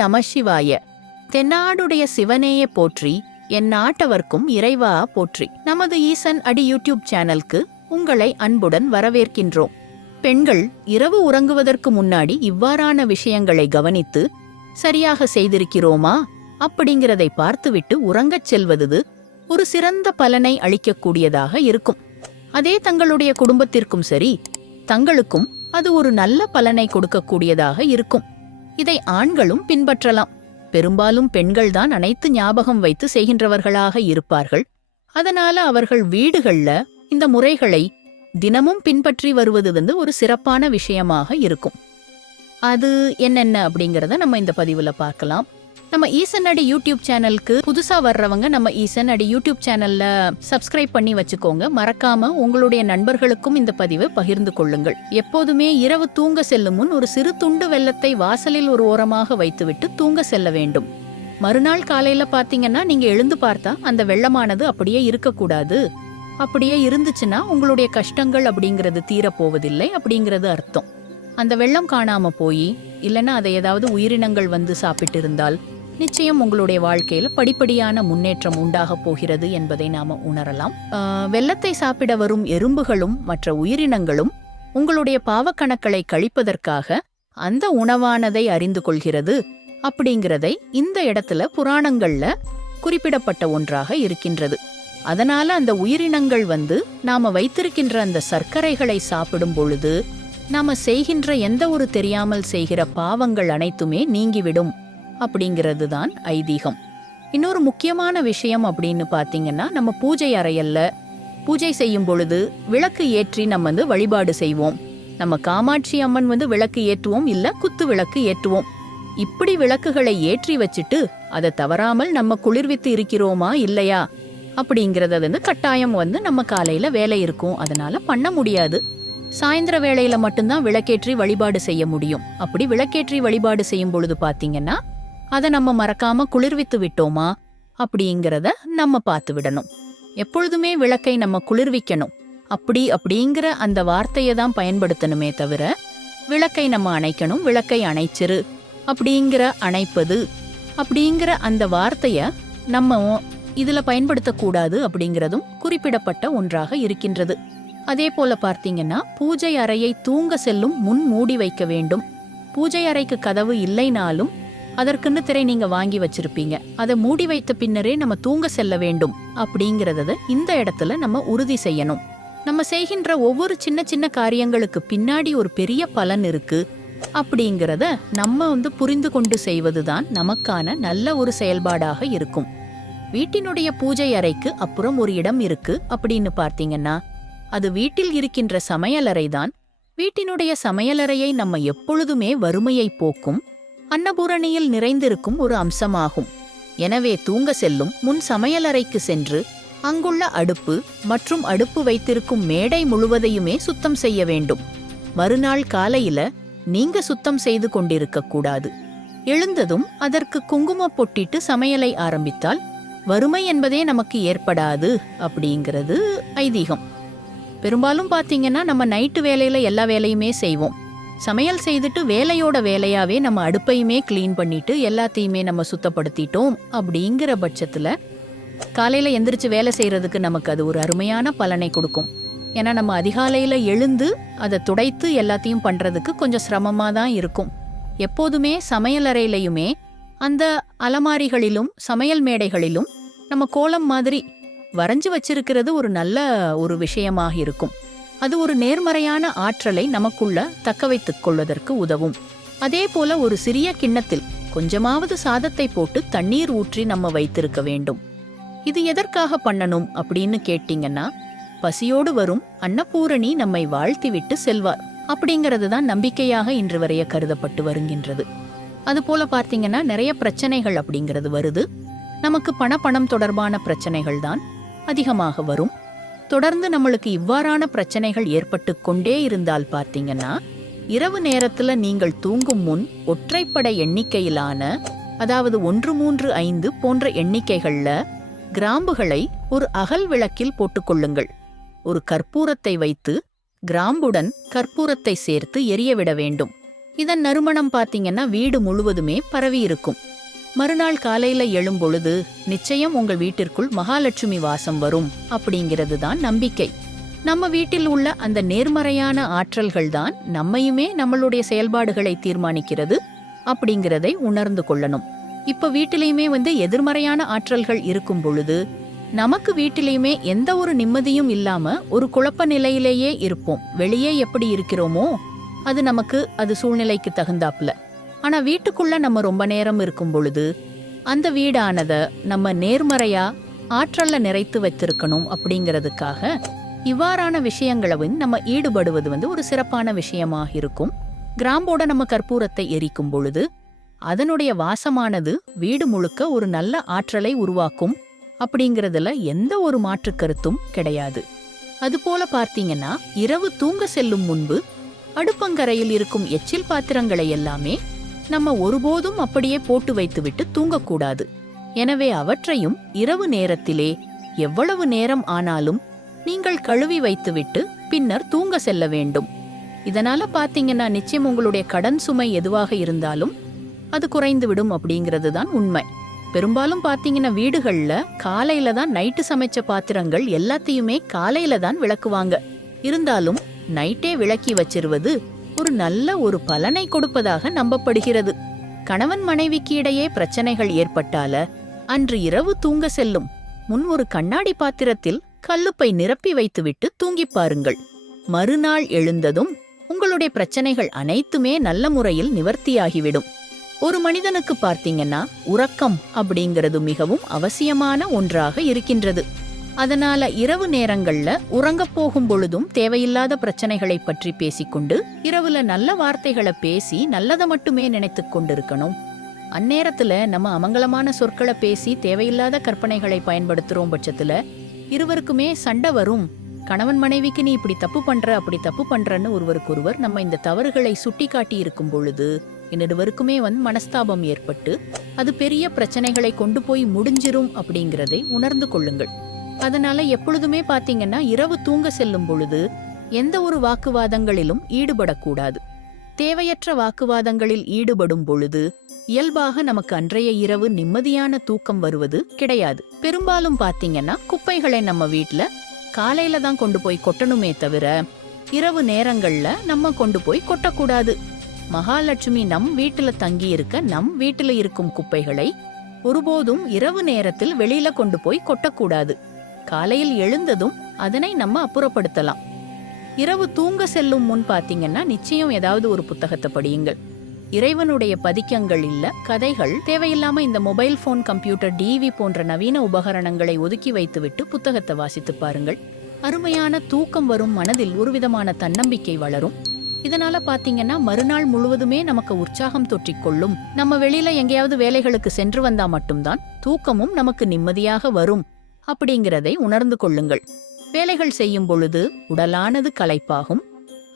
நமசிவாய. தென்னாடுடைய சிவனேய போற்றி, என் நாட்டவர்க்கும் இறைவா போற்றி. நமது ஈசன் அடி யூடியூப் சேனலுக்கு உங்களை அன்புடன் வரவேற்கின்றோம். பெண்கள் இரவு உறங்குவதற்கு முன்னாடி இவ்வாறான விஷயங்களை கவனித்து சரியாக செய்திருக்கிறோமா அப்படிங்கிறதை பார்த்துவிட்டு உறங்கச் செல்வது ஒரு சிறந்த பலனை அளிக்கக்கூடியதாக இருக்கும். அதே தங்களுடைய குடும்பத்திற்கும் சரி, தங்களுக்கும் அது ஒரு நல்ல பலனை கொடுக்கக்கூடியதாக இருக்கும். இதை ஆண்களும் பின்பற்றலாம். பெரும்பாலும் பெண்கள்தான் அனைத்து ஞாபகம் வைத்து செய்கின்றவர்களாக இருப்பார்கள். அதனால அவர்கள் வீடுகள்ல இந்த முறைகளை தினமும் பின்பற்றி வருவது ஒரு சிறப்பான விஷயமாக இருக்கும். அது என்னென்ன அப்படிங்கறத நம்ம இந்த பதிவுல பார்க்கலாம். நம்ம ஈசன் அடி யூடியூப் சேனலுக்கு புதுசா வர்றவங்க நம்ம ஈசன் அடி யூடியூப் சேனல்ல சப்ஸ்கிரைப் பண்ணி வச்சுக்கோங்க. மறக்காம உங்களுடைய நண்பர்களுக்கும் இந்த பதிவை பகிர்ந்து கொள்ளுங்கள். எப்போதுமே இரவு தூங்க செல்லும் முன் ஒரு சிறு துண்டு வெல்லத்தை வாசலில் ஒரு ஓரமாக வைத்துவிட்டு தூங்க செல்ல வேண்டும். மறுநாள் காலையில பாத்தீங்கன்னா நீங்க எழுந்து பார்த்தா அந்த வெள்ளமானது அப்படியே இருக்கக்கூடாது. அப்படியே இருந்துச்சுன்னா உங்களுடைய கஷ்டங்கள் அப்படிங்கிறது தீரப்போவதில்லை அப்படிங்கிறது அர்த்தம். அந்த வெள்ளம் காணாம போய் இல்லைன்னா அதை ஏதாவது உயிரினங்கள் வந்து சாப்பிட்டு இருந்தால் நிச்சயம் உங்களுடைய வாழ்க்கையில படிப்படியான முன்னேற்றம் உண்டாக போகிறது என்பதை நாம உணரலாம். வெள்ளத்தை சாப்பிட வரும் எறும்புகளும் மற்ற உயிரினங்களும் உங்களுடைய பாவக்கணக்களை கழிப்பதற்காக அந்த உணவானதை அறிந்து கொள்கிறது அப்படிங்கிறதை இந்த இடத்துல புராணங்கள்ல குறிப்பிடப்பட்ட ஒன்றாக இருக்கின்றது. அதனால அந்த உயிரினங்கள் வந்து நாம வைத்திருக்கின்ற அந்த சர்க்கரைகளை சாப்பிடும் பொழுது நாம செய்கின்ற எந்த ஒரு தெரியாமல் செய்கிற பாவங்கள் அனைத்துமே நீங்கிவிடும் அப்படிங்கிறது தான் ஐதீகம். இன்னொரு முக்கியமான விஷயம் அப்படின்னு பாத்தீங்கன்னா, நம்ம பூஜை அறையல்ல பூஜை செய்யும் பொழுது விளக்கு ஏற்றி நம்ம வழிபாடு செய்வோம். நம்ம காமாட்சி அம்மன் விளக்கு ஏற்றுவோம், இல்ல குத்து விளக்கு ஏற்றுவோம். இப்படி விளக்குகளை ஏற்றி வச்சுட்டு அதை தவறாமல் நம்ம குளிர்வித்து இருக்கிறோமா இல்லையா அப்படிங்கறத கட்டாயம் நம்ம காலையில வேலை இருக்கும், அதனால பண்ண முடியாது. சாயந்தர வேளையில மட்டும்தான் விளக்கேற்றி வழிபாடு செய்ய முடியும். அப்படி விளக்கேற்றி வழிபாடு செய்யும் பொழுது பாத்தீங்கன்னா அதை நம்ம மறக்காம குளிர்வித்து விட்டோமா அப்படிங்கிறத நம்ம பார்த்து விடணும். எப்பொழுதுமே விளக்கை நம்ம குளிர்விக்கணும் அப்படிங்கிற அந்த வார்த்தையை தான் பயன்படுத்தணுமே தவிர விளக்கை நம்ம அணைக்கணும், விளக்கை அணைச்சிரு அப்படிங்கிற அணைப்பது அப்படிங்கிற அந்த வார்த்தைய நம்ம இதுல பயன்படுத்தக்கூடாது அப்படிங்கிறதும் குறிப்பிடப்பட்ட ஒன்றாக இருக்கின்றது. அதே போல பார்த்தீங்கன்னா பூஜை அறையை தூங்க செல்லும் முன் மூடி வைக்க வேண்டும். பூஜை அறைக்கு கதவு இல்லைனாலும் அதற்குன்னு திரை நீங்க வாங்கி வச்சிருப்பீங்க, அதை மூடி வைத்த பின்னரே நம்ம தூங்க செல்ல வேண்டும் அப்படிங்கறத இந்த இடத்துல நம்ம உறுதி செய்யணும். நம்ம செய்கின்ற ஒவ்வொரு சின்ன சின்ன காரியங்களுக்கு பின்னாடி ஒரு பெரிய பலன் இருக்கு அப்படிங்கறத நம்ம புரிந்து கொண்டு செய்வதுதான் நமக்கான நல்ல ஒரு செயல்பாடாக இருக்கும். வீட்டினுடைய பூஜை அறைக்கு அப்புறம் ஒரு இடம் இருக்கு அப்படின்னு பார்த்தீங்கன்னா அது வீட்டில் இருக்கின்ற சமையலறை தான். வீட்டினுடைய சமையலறையை நம்ம எப்பொழுதுமே வறுமையை போக்கும், அன்னபூரணியில் நிறைந்திருக்கும் ஒரு அம்சமாகும். எனவே தூங்க செல்லும் முன் சமையலறைக்கு சென்று அங்குள்ள அடுப்பு மற்றும் அடுப்பு வைத்திருக்கும் மேடை முழுவதையுமே சுத்தம் செய்ய வேண்டும். மறுநாள் காலையில நீங்க சுத்தம் செய்து கொண்டிருக்க கூடாது. எழுந்ததும் அதற்கு குங்குமம் பொட்டிட்டு சமையலை ஆரம்பித்தால் வறுமை என்பதே நமக்கு ஏற்படாது அப்படிங்கிறது ஐதீகம். பெரும்பாலும் பாத்தீங்கன்னா நம்ம நைட்டு வேலையில எல்லா வேலையுமே செய்வோம். சமையல் செய்துட்டு வேலையோட வேலையாவே நம்ம அடுப்பையுமே கிளீன் பண்ணிட்டு எல்லாத்தையுமே நம்ம சுத்தப்படுத்திட்டோம் அப்படிங்கிற பட்சத்துல காலையில எந்திரிச்சு வேலை செய்யறதுக்கு நமக்கு அது ஒரு அருமையான பலனை கொடுக்கும். ஏன்னா நம்ம அதிகாலையில எழுந்து அதை துடைத்து எல்லாத்தையும் பண்றதுக்கு கொஞ்சம் சிரமமா தான் இருக்கும். எப்போதுமே சமையலறையிலையுமே அந்த அலமாரிகளிலும் சமையல் மேடைகளிலும் நம்ம கோலம் மாதிரி வரைஞ்சு வச்சிருக்கிறது ஒரு நல்ல ஒரு விஷயமாக இருக்கும். அது ஒரு நேர்மறையான ஆற்றலை நமக்குள்ள தக்க வைத்துக் கொள்வதற்கு உதவும். அதே போல ஒரு சிறிய கிண்ணத்தில் கொஞ்சமாவது சாதத்தை போட்டு தண்ணீர் ஊற்றி நம்ம வைத்திருக்க வேண்டும். இது எதற்காக பண்ணணும் அப்படின்னு கேட்டீங்கன்னா, பசியோடு வரும் அன்னபூரணி நம்மை வாழ்த்திவிட்டு செல்வார் அப்படிங்கிறது தான் நம்பிக்கையாக இன்று வரைய கருதப்பட்டு வருகின்றது. அது போல பார்த்தீங்கன்னா நிறைய பிரச்சனைகள் அப்படிங்கிறது வருது. நமக்கு பணம் தொடர்பான பிரச்சனைகள் தான் அதிகமாக வரும். தொடர்ந்து நம்மளுக்கு இவ்வாறான பிரச்சனைகள் ஏற்பட்டு கொண்டே இருந்தால் பார்த்தீங்கன்னா இரவு நேரத்துல நீங்கள் தூங்கும் முன் ஒற்றைப்படை எண்ணிக்கையிலான, அதாவது 1, 3, 5 போன்ற எண்ணிக்கைகள்ல கிராம்புகளை ஒரு அகல் விளக்கில் போட்டுக்கொள்ளுங்கள். ஒரு கற்பூரத்தை வைத்து கிராம்புடன் கற்பூரத்தை சேர்த்து எரியவிட வேண்டும். இதன் நறுமணம் பாத்தீங்கன்னா வீடு முழுவதுமே பரவி இருக்கும். மறுநாள் காலையில எழும் பொழுது நிச்சயம் உங்கள் வீட்டிற்குள் மகாலட்சுமி வாசம் வரும் அப்படிங்கிறது தான் நம்பிக்கை. நம்ம வீட்டில் உள்ள அந்த நேர்மறையான ஆற்றல்கள் தான் நம்மையுமே நம்மளுடைய செயல்பாடுகளை தீர்மானிக்கிறது அப்படிங்கிறதை உணர்ந்து கொள்ளணும். இப்ப வீட்டிலையுமே எதிர்மறையான ஆற்றல்கள் இருக்கும் பொழுது நமக்கு வீட்டிலையுமே எந்த ஒரு நிம்மதியும் இல்லாம ஒரு குழப்ப நிலையிலேயே இருப்போம். வெளியே எப்படி இருக்கிறோமோ அது சூழ்நிலைக்கு தகுந்தாப்புல. ஆனா வீட்டுக்குள்ள நம்ம ரொம்ப நேரம் இருக்கும் பொழுது அந்த வீடானத நம்ம நேர்மறையா ஆற்றல்ல நிறைத்து வச்சிருக்கணும். அப்படிங்கிறதுக்காக இவ்வாறான விஷயங்களை நம்ம ஈடுபடுவது ஒரு சிறப்பான விஷயமாக இருக்கும். கிராம்போட நம்ம கற்பூரத்தை எரிக்கும் பொழுது அதனுடைய வாசமானது வீடு முழுக்க ஒரு நல்ல ஆற்றலை உருவாக்கும் அப்படிங்கிறதுல எந்த ஒரு மாற்று கருத்தும் கிடையாது. அதுபோல பார்த்தீங்கன்னா இரவு தூங்க செல்லும் முன்பு அடுப்பங்கரையில் இருக்கும் எச்சில் பாத்திரங்களை எல்லாமே நம்ம ஒருபோதும் அப்படியே போட்டு வைத்துவிட்டு தூங்கக்கூடாது. எனவே அவற்றையும் இரவு நேரத்திலே எவ்வளவு நேரம் ஆனாலும் நீங்கள் கழுவி வைத்துவிட்டு பின்னர் தூங்க செல்ல வேண்டும். இதனால பாத்தீங்கன்னா நிச்சயம் உங்களுடைய கடன் சுமை எதுவாக இருந்தாலும் அது குறைந்துவிடும் அப்படிங்கிறது தான் உண்மை. பெரும்பாலும் பாத்தீங்கன்னா வீடுகள்ல காலையில தான் நைட்டு சமைச்ச பாத்திரங்கள் எல்லாத்தையுமே காலையில தான் விளக்குவாங்க. இருந்தாலும் நைட்டே விளக்கி வச்சிருவது ஒரு நல்ல ஒரு பலனை கொடுப்பதாக நம்பப்படுகிறது. கணவன் மனைவிக்கு இடையே பிரச்சனைகள் ஏற்பட்டால அன்று இரவு தூங்க செல்லும் முன் ஒரு கண்ணாடி பாத்திரத்தில் கல்லுப்பை நிரப்பி வைத்துவிட்டு தூங்கி பாருங்கள். மறுநாள் எழுந்ததும் உங்களுடைய பிரச்சனைகள் அனைத்துமே நல்ல முறையில் நிவர்த்தியாகிவிடும். ஒரு மனிதனுக்கு பார்த்தீங்கன்னா உறக்கம் அப்படிங்கிறது மிகவும் அவசியமான ஒன்றாக இருக்கின்றது. அதனால இரவு நேரங்கள்ல உறங்கப் போகும் பொழுதும் தேவையில்லாத பிரச்சனைகளை பற்றி பேசிக்கொண்டு இரவுல நல்ல வார்த்தைகளை பேசி நல்லதை மட்டுமே நினைத்து கொண்டிருக்கணும். அந்நேரத்துல நம்ம அமங்கலமான சொற்களை பேசி தேவையில்லாத கற்பனைகளை பயன்படுத்துறோம் பட்சத்துல இருவருக்குமே சண்டை வரும். கணவன் மனைவிக்கு நீ இப்படி தப்பு பண்ற அப்படி தப்பு பண்றன்னு ஒருவருக்கொருவர் நம்ம இந்த தவறுகளை சுட்டி காட்டி இருக்கும் பொழுது இருவருக்குமே மனஸ்தாபம் ஏற்பட்டு அது பெரிய பிரச்சனைகளை கொண்டு போய் முடிஞ்சிரும் அப்படிங்கிறதை உணர்ந்து கொள்ளுங்கள். அதனால எப்பொழுதுமே பாத்தீங்கன்னா இரவு தூங்க செல்லும் பொழுது எந்த ஒரு வாக்குவாதங்களிலும் ஈடுபடக்கூடாது. தேவையற்ற வாக்குவாதங்களில் ஈடுபடும் பொழுது இயல்பாக நமக்கு அன்றைய இரவு நிம்மதியான தூக்கம் வருவது கிடையாது. பெரும்பாலும் பாத்தீங்கன்னா குப்பைகளை நம்ம வீட்டுல காலையில தான் கொண்டு போய் கொட்டணுமே தவிர இரவு நேரங்கள்ல நம்ம கொண்டு போய் கொட்டக்கூடாது. மகாலட்சுமி நம் வீட்டுல தங்கி இருக்க நம் வீட்டுல இருக்கும் குப்பைகளை ஒருபோதும் இரவு நேரத்தில் வெளியில கொண்டு போய் கொட்டக்கூடாது. காலையில் எழுந்ததும் அதனை நம்ம அப்புறப்படுத்தலாம். இரவு தூங்க செல்லும் முன் பாத்தீங்கன்னா நிச்சயம் ஏதாவது ஒரு புத்தகத்தை படியுங்கள். இறைவனுடைய பதிக்கங்கள் இல்ல கதைகள் தேவையில்லாம இந்த மொபைல் போன், கம்ப்யூட்டர், டிவி போன்ற நவீன உபகரணங்களை ஒதுக்கி வைத்துவிட்டு புத்தகத்தை வாசித்து பாருங்கள். அருமையான தூக்கம் வரும். மனதில் ஒரு விதமான தன்னம்பிக்கை வளரும். இதனால பாத்தீங்கன்னா மறுநாள் முழுவதுமே நமக்கு உற்சாகம் தொற்றிக்கொள்ளும். நம்ம வெளியில எங்கேயாவது வேலைகளுக்கு சென்று வந்தா மட்டும்தான் தூக்கமும் நமக்கு நிம்மதியாக வரும் அப்படிங்கிறதை உணர்ந்து கொள்ளுங்கள். வேலைகள் செய்யும் பொழுது உடலானது களைப்பாகும்.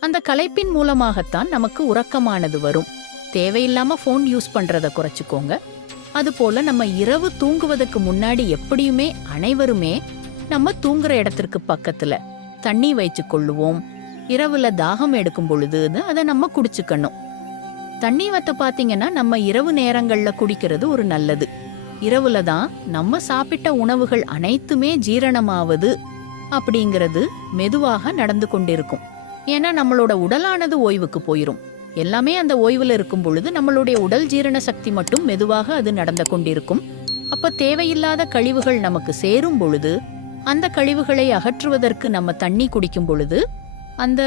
அந்த களைப்பின் மூலமாகத்தான் நமக்கு உறக்கமானது வரும். தேவையில்லாம போன் யூஸ் பண்றத குறைச்சுக்கோங்க. அதுபோல நம்ம இரவு தூங்குவதற்கு முன்னாடி எப்படியுமே அனைவருமே நம்ம தூங்குற இடத்திற்கு பக்கத்துல தண்ணி வைச்சு கொள்ளுவோம். இரவுல தாகம் எடுக்கும் பொழுது அதை நம்ம குடிச்சுக்கணும். தண்ணி வத்த பாத்தீங்கன்னா நம்ம இரவு நேரங்கள்ல குடிக்கிறது ஒரு நல்லது. இரவுல தான் நம்ம சாப்பிட்ட உணவுகள் அனைத்துமே ஜீரணமாவது அப்படிங்கிறது மெதுவாக நடந்து கொண்டிருக்கும். ஏன்னா நம்மளோட உடலானது ஓய்வுக்கு போயிரும். எல்லாமே அந்த ஓய்வுல இருக்கும் பொழுது நம்மளுடைய உடல் ஜீரண சக்தி மட்டும் மெதுவாக அது நடந்து கொண்டிருக்கும். அப்ப தேவையில்லாத கழிவுகள் நமக்கு சேரும் பொழுது அந்த கழிவுகளை அகற்றுவதற்கு நம்ம தண்ணி குடிக்கும் பொழுது அந்த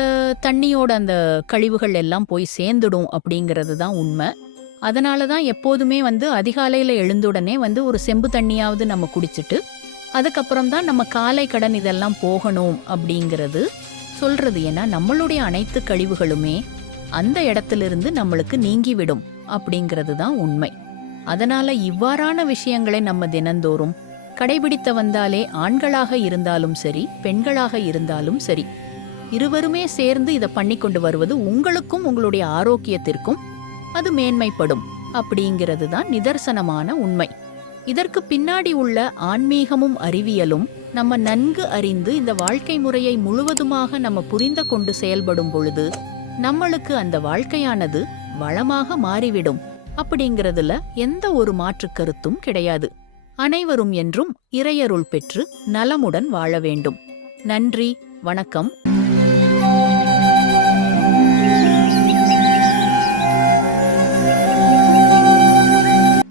தண்ணியோட அந்த கழிவுகள் எல்லாம் போய் சேர்ந்துடும் அப்படிங்கிறது தான் உண்மை. அதனால தான் எப்போதுமே அதிகாலையில எழுந்துடனே ஒரு செம்பு தண்ணியாவது நம்ம குடிச்சிட்டு அதுக்கப்புறம் தான் நம்ம காலை கடன் இதெல்லாம் போகணும் அப்படிங்கிறது சொல்றது. ஏன்னா நம்மளுடைய அனைத்து கழிவுகளுமே அந்த இடத்திலிருந்து நம்மளுக்கு நீங்கிவிடும் அப்படிங்கிறது தான் உண்மை. அதனால இவ்வாறான விஷயங்களை நம்ம தினந்தோறும் கடைபிடித்த வந்தாலே ஆண்களாக இருந்தாலும் சரி பெண்களாக இருந்தாலும் சரி இருவருமே சேர்ந்து இதை பண்ணி கொண்டு வருவது உங்களுக்கும் உங்களுடைய ஆரோக்கியத்திற்கும் அது மேன்மைப்படும் அப்படிங்கிறது தான் நிதர்சனமான உண்மை. இதற்கு பின்னாடி உள்ள ஆன்மீகமும் அறிவியலும் நம்ம நன்கு அறிந்து இந்த வாழ்க்கை முறையை முழுவதுமாக நம்ம புரிந்து கொண்டு செயல்படும் பொழுது நம்மளுக்கு அந்த வாழ்க்கையானது வளமாக மாறிவிடும் அப்படிங்கிறதுல எந்த ஒரு மாற்றுக் கருத்தும் கிடையாது. அனைவரும் என்றும் இறையருள் பெற்று நலமுடன் வாழ வேண்டும். நன்றி, வணக்கம்.